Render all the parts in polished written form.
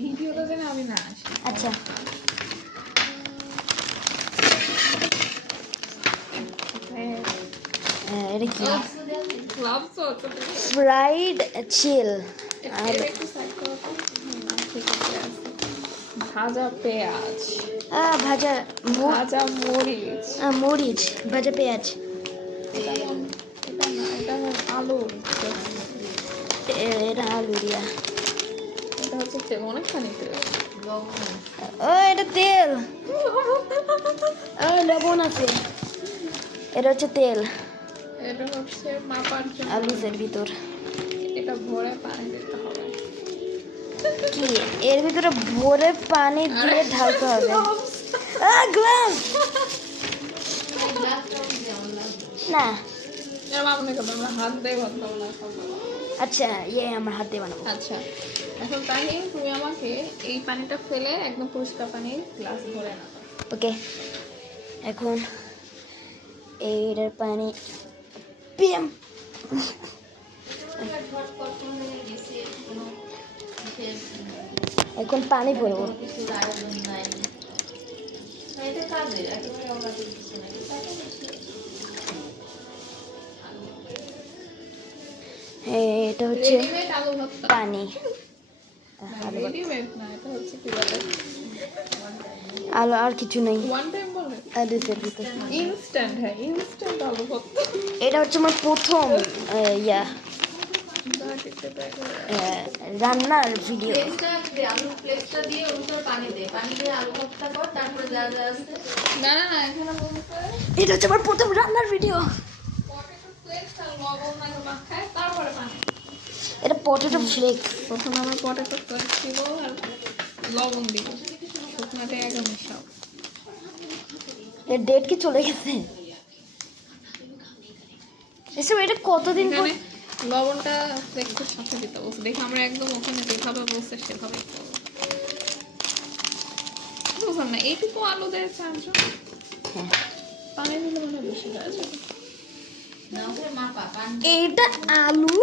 ভিডিওটা যেন আমি না আসি। আচ্ছা এটা কি ক্লাব তো ফ্রাইড চিল ভাজা পেঁয়াজ, ভাজা ভাজা মরিচ, মরিচ ভাজা পেঁয়াজ এটা না, এটা আলু, এটা আলু দিয়া এটা হচ্ছে তেল, অনেকখানি তেল। এটা তেল লবণ আছে এটা হচ্ছে তেল এটা হচ্ছে মাপার জন্য আলুর ভিতর এটা ভরে পানি দিতে হবে। কি এর ভিতরে ভরে পানি দিয়ে ঢালতে হবে গ্লাস না এর মামনে করবো আমরা হাত দিয়ে ভরতে হবে। আচ্ছা আমার হাত দিয়ে বানাবো আচ্ছা এখন তাহলে তুমি আমাকে এই পানিটা ফেলে একদম পরিষ্কার পানির গ্লাস ভরে নাও। ওকে এখন এইটার পানি পিএম এখন পানি ভরবো এটা হচ্ছে রেডিমেড আলু ভর্তা, পানি রেডিমেড না, এটা হচ্ছে কি বলে আলু আর কিছু নেই ওয়ান টাইম বলে আলুর ভিতর ইনস্ট্যান্ট। হ্যাঁ ইনস্ট্যান্ট আলু ভর্তা। এটা হচ্ছে আমার প্রথম রান্নার ভিডিও না না না এখানে বলতে এটা হচ্ছে আমার প্রথম রান্নার ভিডিও পটেটো ফ্লেক্স আর লবণ মাখায় তারপরে পানি। এটা পটেটো ফ্লেক্স প্রথমে আমরা পটেটো ফ্লেক্স দিব আর লবণ দিব, শুকনাতে আগে মেশাও। এর ডেট কি চলে গেছে এসব এটা কতদিন পর এখানে লবণটা ফ্লেক্সের সাথে দিতে বলছে, দেখে আমরা একদম ওখানে যেভাবে বলছে সেভাবে করবো। বুঝলাম না এইটুকু আলু দেয় চারশো, পানি দিলে মনে হয় বেশি হয়ে যাবে। এটা আলু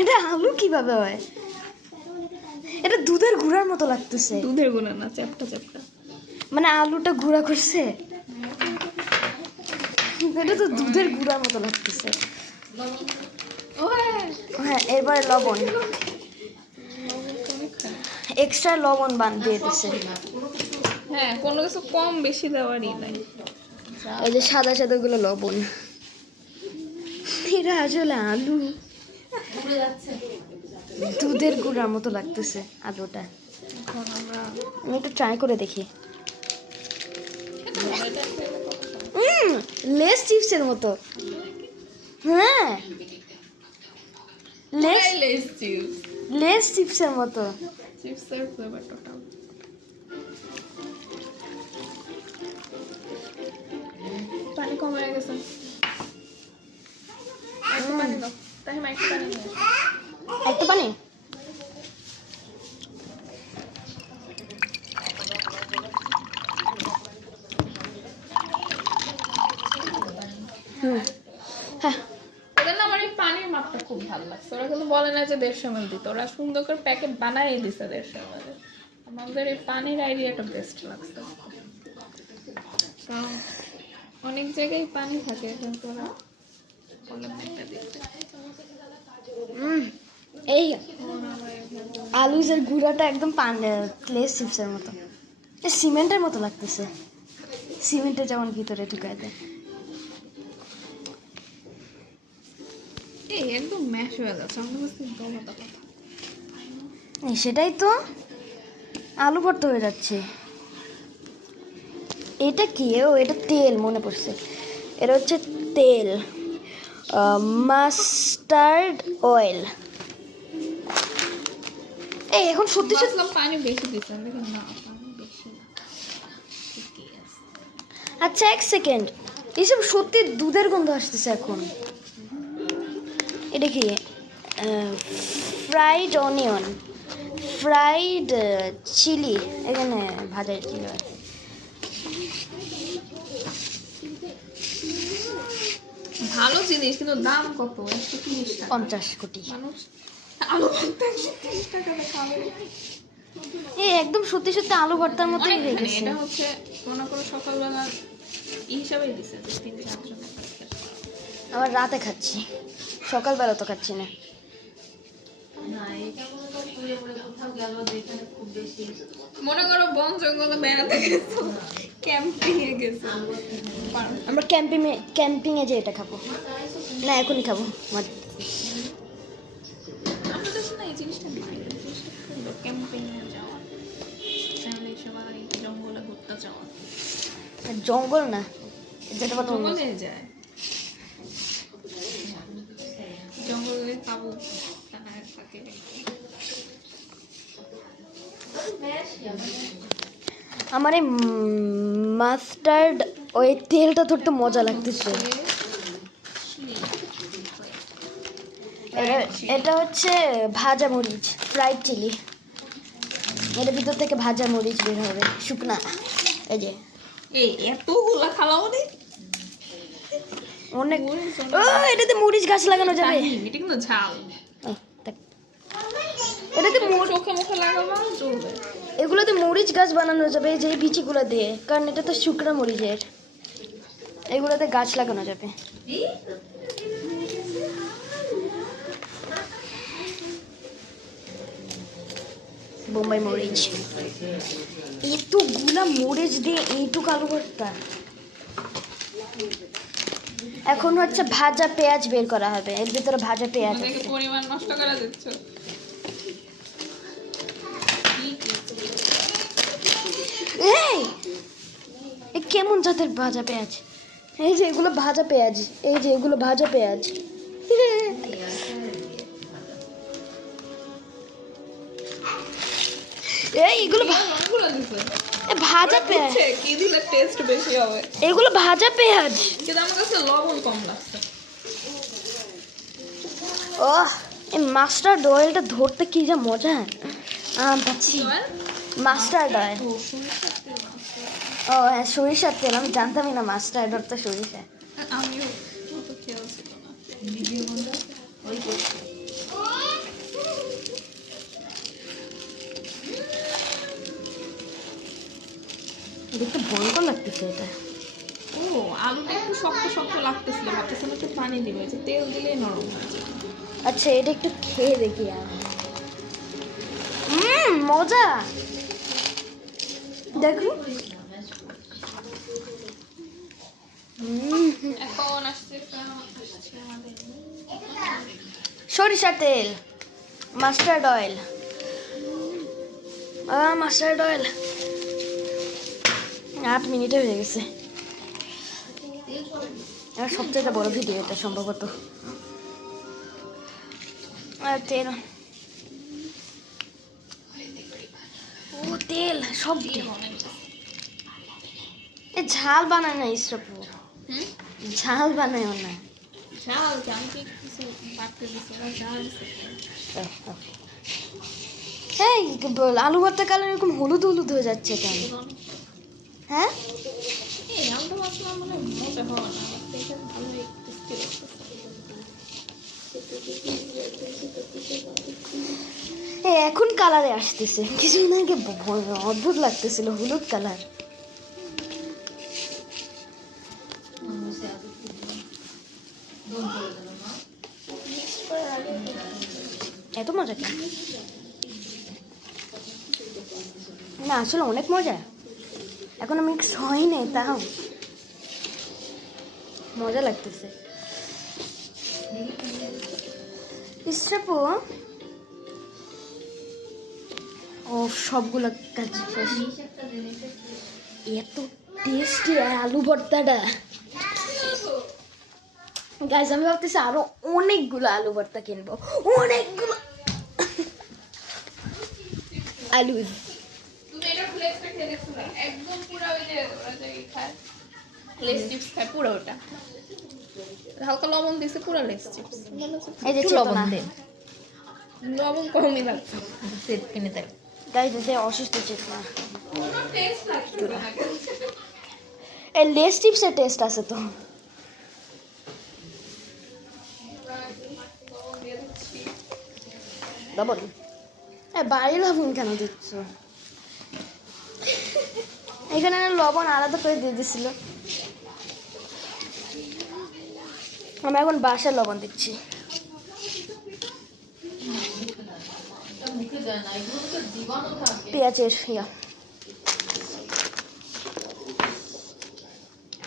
এটা আলু কিভাবে হয় এটা দুধের গুঁড়ার মতো লাগতেছে দুধের গুণা না, চ্যাপটা চ্যাপটা। মানে আলুটা গুঁড়া করছে এটা তো দুধের গুঁড়ার মতো লাগতেছে হ্যাঁ এবার লবণ এক্সট্রা লবণ দিয়ে দিচ্ছে হ্যাঁ কোনো কিছু কম বেশি দেওয়ারই নাই। এই যে সাদা সাদা গুলো লবণ এটা আসলে আলু দুধের গুঁড়ার মতো লাগতেছে আলুটা এখন আমরা আমি একটু ট্রাই করে দেখি লেস চিপসের মতো হ্যাঁ লেস চিপসের মতো চিপসের ফ্লেভার টোটাল। পানি কম হয়ে গেছে, একটু পানি দাও, তাই একটু পানি নিয়ে আসো। একটু পানি হ্যাঁ ওদের না আমার এই পানির মাপটা খুব ভালো লাগছে, ওরা কিন্তু বলে না যে 150 ml দিতে, ওরা সুন্দর করে প্যাকেট বানাই দিছে 150 ml। আমাদের এই পানির আইডিয়াটা বেস্ট লাগছে, কারণ অনেক জায়গায় পানি থাকে কিন্তু ওরা বলে না এটা দিতে। এই আলুজের গুঁড়াটা একদম লেস চিপসের মতো সিমেন্টের মতো লাগতেছে সিমেন্টের যেমন ভিতরে ঢুকায় দেয় এই একদম ম্যাশ হয়ে যাচ্ছে, আমাদের কাছে গলাটা কথা। সেটাই তো আলু ভর্তা হয়ে যাচ্ছে এটা কি এটা তেল মনে পড়ছে এটা হচ্ছে তেল মাস্টার্ড অয়েল এই এখন সত্যি সত্যি পানি বেশি দিচ্ছেন দেখেন না, পানি বেশি না, ঠিকই আছে। আচ্ছা এক সেকেন্ড এইসব সত্যি দুধের গন্ধ আসতেছে এখন এটা কি ফ্রাইড অনিয়ন ফ্রাইড চিলি এখানে ভাজা চিলি আছে ভালো জিনিস কিন্তু দাম কত? 130 টাকা। 50 কোটি মানুষ আলু ভর্তা 130 টাকাতে খাবে। এই একদম সত্যি সত্যি আলু ভর্তার মতোই হয়ে অনেকখানি, গেছে। এটা হচ্ছে মনে করো সকালবেলা এই হিসাবেই দিছে যে 3-4 জন খেতে পারো। আবার রাতে খাচ্ছি, সকালবেলা তো খাচ্ছি না। মনে করো বন জঙ্গলে বেড়াতে গেছো, ক্যাম্পিং এ গেছো, পারো। আমরা ক্যাম্পিং এ যে এটা খাবো না, এখনই খাবো। আমরা দেশে না এই জিনিসটা নাই, ক্যাম্পিং এ যাওয়া, ফ্যামিলি সবাই জঙ্গলে ঘুরতে যাওয়া। জঙ্গল না, যেটা বলো জঙ্গলে যায়, জঙ্গলে পাবো থাকে। আমার এই মাস্টার্ড ওই তেলটা ধরতে মজা লাগতেছে। এটা হচ্ছে ভাজা মরিচ, ফ্রাইড চিলি। এর ভিতর থেকে ভাজা মরিচ বের হবে, শুকনা। এই যে এই এতগুলা খালাও রে, অনেক। ও এটাতে মরিচ গাছ লাগানো যাবে। এটা কিন্তু ঝাল, এই, দেখ। এটাতে চোখে মুখে লাগাবো চলবে। এগুলোতে মরিচ গাছ বানানো যাবে, যে বিচিগুলো দিয়ে, কারণ এটা তো শুকনা মরিচের। এগুলোতে গাছ লাগানো যাবে। বোম্বাই মরিচ, এতগুলা মরিচ দিয়ে এইটুকু আলু ভর্তা। এখন হচ্ছে ভাজা পেঁয়াজ বের করা হবে, এর ভিতরে ভাজা পেঁয়াজ দেখে আছে। পরিমাণ নষ্ট করে দিচ্ছ। এই এ কেমন জাতের ভাজা পেঁয়াজ? এই যে এগুলো ভাজা পেঁয়াজ, এই যে এগুলো ভাজা পেঁয়াজ। এই এগুলো অনেকগুলো দিছে। ভাজা পেঁয়াজ, বুঝছে কি দিলে টেস্ট বেশি হবে। এগুলো ভাজা পেঁয়াজ। কিন্তু আমার কাছে লবণ কম লাগছে। ও এই মাস্টার্ড অয়েলটা ধরতে কি যা মজা। পাচ্ছি মাস্টার্ড অয়েল। ও সরিষার তেল আছে। ও হ্যাঁ, সরিষার তেল। আমি জানতামই না মাস্টার্ড অয়েল তো সরিষা। আমিও অত খেয়াল ছিল না। দেখতে ভয়ঙ্কর লাগতেছে এটা। ও আলুটা একটু শক্ত শক্ত লাগতেছিল, ভাবতেছিলাম একটু পানি দিবে, যে তেল দিলেই নরম হয়ে যায়। আচ্ছা এটা একটু খেয়ে দেখি। আর মজা, দেখো। এখন আসছে আমাদের সরিষার তেল, মাস্টার্ড অয়েল। মাস্টার্ড অয়েল 8 মিনিটে হয়ে গেছে। আর সবচেয়ে বড় ভিডিও এটা সম্ভবত। আর তেল, ও তেল সব এ ঝাল বানায় না ইসরাপু, ঝাল বানায় না। ঝাল আমি কি কিছু বাড়তে দিচ্ছি না, ঝাল দিচ্ছি। হ্যাঁ আলু ভর্তা কালার এরকম হলুদ হলুদ হয়ে যাচ্ছে কেন? হ্যাঁ এই আলুটা মাছটা মানে মজা হয় না, দেখে ভালোই টেস্টি লাগতেছে। এখন কালারে আসতেছে, কিছুদিন আগে অদ্ভুত লাগতেছিল হলুদ কালার। এত মজা কেন? না আসলে অনেক মজা। এখন আমি সই নেই, তাও মজা লাগতেছে। ইসরাপু ও সবগুলো কাজ শেষ। এত টেস্টি আলু ভর্তাটা গাইস, আমি ভাবতেছি আরো অনেকগুলো আলু ভর্তা কিনবো, অনেকগুলো আলু। তুমি এটা ফ্লেক্সটা খেয়ে দেখছো না? একদম পুরো ওই যে ওরা যে খায় লেস চিপস খায়, পুরো ওটা হালকা লবণ দিছে, পুরো লেস চিপস। এই যে চেতনা লবণ কমই লাগছে সেট কিনে দেয়। গাইস, এই অসুস্থ চেতনা, কোনো টেস্ট লাগছে না। এই লেস চিপসের টেস্ট আছে তো। লবণ বাড়ি লবণ কেন দিচ্ছ? এখানে লবণ আলাদা করে দিয়ে দিছিল। আমি এখন বাসায় লবণ দিচ্ছি। পেঁয়াজের ইয়া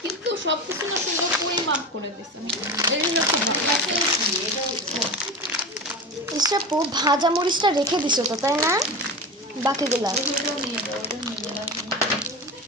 কিন্তু সবকিছু না সুন্দর পরিমাপ করে দিছে, এই জন্য খুব ভালো লাগছে। ভাজা মরিচটা রেখে দিছো তো, তাই না? বাকিগুলা ওগুলো নিয়ে যাও, ওটা নিয়ে